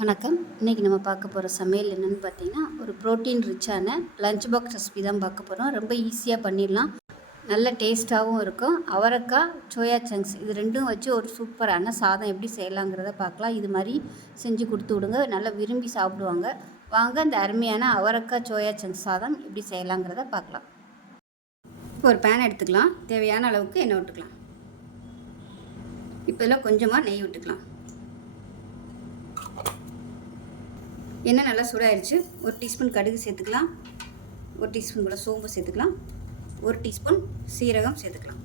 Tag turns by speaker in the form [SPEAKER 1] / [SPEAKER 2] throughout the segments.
[SPEAKER 1] வணக்கம். இன்றைக்கி நம்ம பார்க்க போகிற சமையல் என்னென்னு பார்த்தீங்கன்னா ஒரு ப்ரோட்டீன் ரிச்சான லஞ்ச் பாக்ஸ் ரெசிபி தான் பார்க்க போகிறோம் ரொம்ப ஈஸியாக பண்ணிடலாம். நல்ல டேஸ்ட்டாகவும் இருக்கும். அவரைக்காய் சோயா சங்க்ஸ் இது ரெண்டும் வச்சு ஒரு சூப்பரான சாதம் எப்படி செய்யலாங்கிறத பார்க்கலாம். இது மாதிரி செஞ்சு கொடுத்து விடுங்க. நல்லா விரும்பி சாப்பிடுவாங்க. வாங்க அந்த அருமையான அவரைக்காய் சோயா சங்க்ஸ் சாதம் எப்படி செய்யலாங்கிறத பார்க்கலாம். இப்போ ஒரு பேன் எடுத்துக்கலாம். தேவையான அளவுக்கு எண்ணெய் விட்டுக்கலாம். இப்போ கொஞ்சமாக நெய் விட்டுக்கலாம். எண்ணெய் நல்லா சூடாயிருச்சு. ஒரு டீஸ்பூன் கடுகு சேர்த்துக்கலாம். ஒரு டீஸ்பூன் கூட சோம்பு சேர்த்துக்கலாம். ஒரு டீஸ்பூன் சீரகம் சேர்த்துக்கலாம்.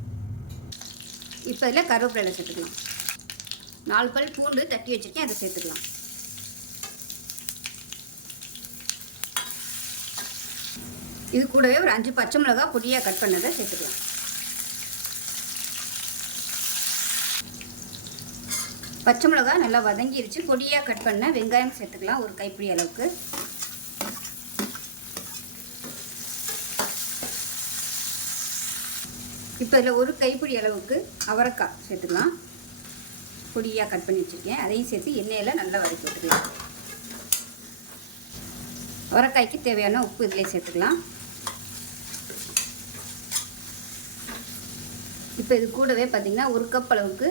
[SPEAKER 1] இப்போ இதில் கருவேப்பிலை சேர்த்துக்கலாம். நாலு பல் பூண்டு தட்டி வச்சுருக்கேன் அதை சேர்த்துக்கலாம். இது கூடவே ஒரு அஞ்சு பச்சை மிளகா பொடியாக கட் பண்ணதை சேர்த்துக்கலாம். பச்சை மிளகா நல்லா வதங்கிருச்சு. பொடியாக கட் பண்ண வெங்காயம் சேர்த்துக்கலாம் ஒரு கைப்பிடி அளவுக்கு. இப்போ இதில் ஒரு கைப்பிடி அளவுக்கு அவரைக்காய் சேர்த்துக்கலாம். பொடியாக கட் பண்ணி வச்சுருக்கேன். அதையும் சேர்த்து எண்ணெயில் நல்லா வதக்கி விட்டுக்கலாம். அவரைக்காய்க்கு தேவையான உப்பு இதிலே சேர்த்துக்கலாம். இப்போ இது கூடவே பார்த்திங்கன்னா ஒரு கப் அளவுக்கு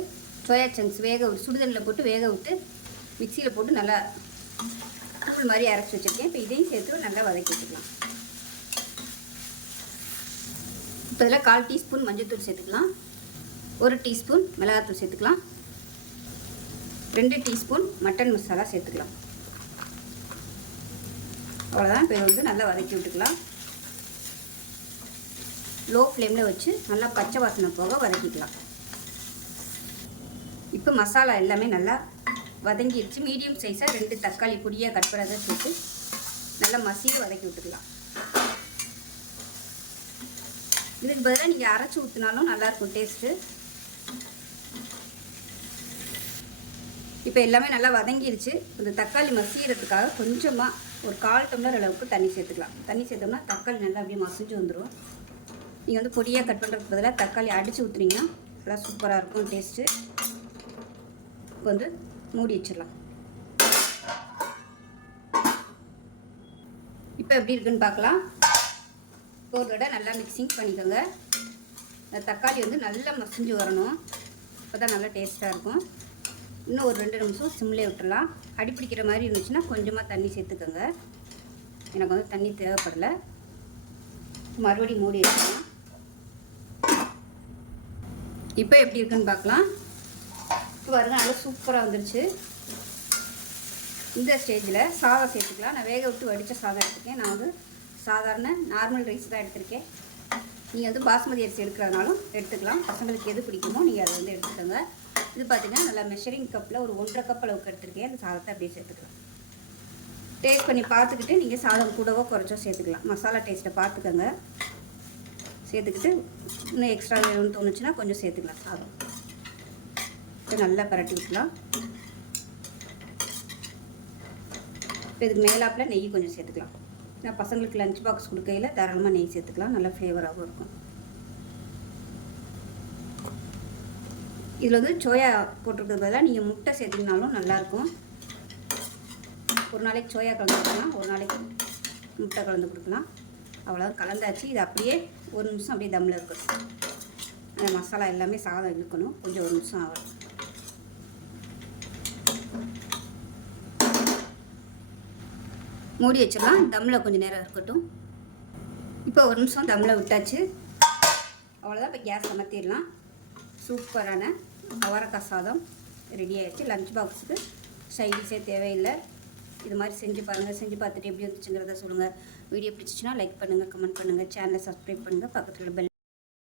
[SPEAKER 1] சோயா சங்க்ஸ் வேக விட்டு சுடுதண்ணில் போட்டு வேக விட்டு மிக்சியில் போட்டு நல்லா தூள் மாதிரி அரைச்சி வச்சுருக்கேன். இப்போ இதையும் சேர்த்து நல்லா வதக்கி வச்சுக்கலாம். இப்போ இதில் கால் டீஸ்பூன் மஞ்சள்தூள் சேர்த்துக்கலாம். ஒரு டீஸ்பூன் மிளகாத்தூள் சேர்த்துக்கலாம். ரெண்டு டீஸ்பூன் மட்டன் மசாலா சேர்த்துக்கலாம். அவ்வளோதான் இப்போ வந்து நல்லா வதக்கி விட்டுக்கலாம். லோ ஃப்ளேமில் வச்சு நல்லா பச்சை வாசனை போக வதக்கிக்கலாம். இப்போ மசாலா எல்லாமே நல்லா வதங்கிடுச்சு. மீடியம் சைஸாக ரெண்டு தக்காளி பொடியாக கட் பண்ணதை சேர்த்து நல்லா மசியில் வதக்கி விட்டுக்கலாம். இதுக்கு பதிலாக நீங்கள் அரைச்சி ஊற்றினாலும் நல்லாயிருக்கும் டேஸ்ட்டு இப்போ எல்லாமே நல்லா வதங்கிடுச்சு இந்த தக்காளி மசிகிறதுக்காக கொஞ்சமாக ஒரு கால் டம்ளர் அளவுக்கு தண்ணி சேர்த்துக்கலாம். தண்ணி சேர்த்தோம்னா தக்காளி நல்லா அப்படியே மசிஞ்சு வந்துடும் நீங்கள் வந்து பொடியாக கட் பண்ணுறதுக்கு பதிலாக தக்காளி அடித்து ஊற்றுனீங்கன்னா நல்லா சூப்பராக இருக்கும் டேஸ்ட்டு இப்போ வந்து மூடி வச்சிடலாம். இப்போ எப்படி இருக்குன்னு பார்க்கலாம். போர்டோட நல்லா மிக்சிங் பண்ணிக்கோங்க. இந்த தக்காளி வந்து நல்லா மசிஞ்சு வரணும். அப்போ தான் நல்லா டேஸ்ட்டாக இருக்கும். இன்னும் ஒரு ரெண்டு நிமிஷம் சிம்லேயே விட்டுடலாம். அடிப்பிடிக்கிற மாதிரி இருந்துச்சுன்னா கொஞ்சமாக தண்ணி சேர்த்துக்கோங்க. எனக்கு வந்து தண்ணி தேவைப்படலை. மறுபடியும் மூடி வச்சுக்கலாம் இப்போ எப்படி இருக்குன்னு பார்க்கலாம். இப்போ பாருங்க நல்லா சூப்பராக வந்துருச்சு. இந்த ஸ்டேஜில் சாதம் சேர்த்துக்கலாம். நான் வேக விட்டு வடித்த சாதம் எடுத்துருக்கேன். நான் வந்து சாதாரண நார்மல் ரைஸ் தான் எடுத்திருக்கேன். நீங்கள் வந்து பாஸ்மதி அரிசி எடுக்கிறதுனாலும் எடுத்துக்கலாம். பசங்களுக்கு எது பிடிக்குமோ நீங்கள் அதை வந்து எடுத்துக்கோங்க. இது பார்த்திங்கன்னா நல்லா மெஷரிங் கப்பில் ஒரு ஒன்றரை கப் அளவுக்கு எடுத்திருக்கேன். அந்த சாதத்தை அப்படியே சேர்த்துக்கலாம். டேஸ்ட் பண்ணி பார்த்துக்கிட்டு நீங்கள் சாதம் கூடவோ குறைச்சோ சேர்த்துக்கலாம். மசாலா டேஸ்ட்டை பார்த்துக்கோங்க. சேர்த்துக்கிட்டு இன்னும் எக்ஸ்ட்ரா வேணும்னு தோணுச்சுன்னா கொஞ்சம் சேர்த்துக்கலாம் சாதம். நல்லா பரட்டி விட்டுலாம் இப்போ இதுக்கு மேலாப்பில் நெய் கொஞ்சம் சேர்த்துக்கலாம். நான் பசங்களுக்கு லஞ்ச் பாக்ஸ் கொடுக்கையில் தாராளமாக நெய் சேர்த்துக்கலாம். நல்லா ஃப்ளேவராகவும் இருக்கும். இதில் வந்து சோயா போட்டிருக்கிறது பதிலாக நீங்கள் முட்டை சேர்த்திங்கனாலும் நல்லாயிருக்கும். ஒரு நாளைக்கு சோயா கலந்து கொடுக்கலாம். ஒரு நாளைக்கு முட்டை கலந்து கொடுக்கலாம். அவ்வளோதான் கலந்தாச்சு. இது அப்படியே ஒரு நிமிஷம் அப்படியே தம்மில் இருக்கணும். அந்த மசாலா எல்லாமே சாதம் இழுக்கணும். கொஞ்சம் ஒரு நிமிஷம் ஆகும் மூடி வச்சிடலாம். தம்மில் கொஞ்சம் நேரம் இருக்கட்டும். இப்போ ஒரு நிமிஷம் தம்மில் விட்டாச்சு. அவ்வளோதான் இப்போ கேஸ் அமர்த்திடலாம். சூப்பரான அவரக்காய் சாதம் ரெடி ஆகிடுச்சு லஞ்ச் பாக்ஸுக்கு சைடிஸே தேவையில்லை. இது மாதிரி செஞ்சு பாருங்கள் செஞ்சு பார்த்துட்டு எப்படி வந்துச்சுங்கிறத சொல்லுங்கள் வீடியோ பிடிச்சிச்சின்னா லைக் பண்ணுங்கள் கமெண்ட் பண்ணுங்கள் சேனலை சப்ஸ்கிரைப் பண்ணுங்கள் பக்கத்தில் பெல்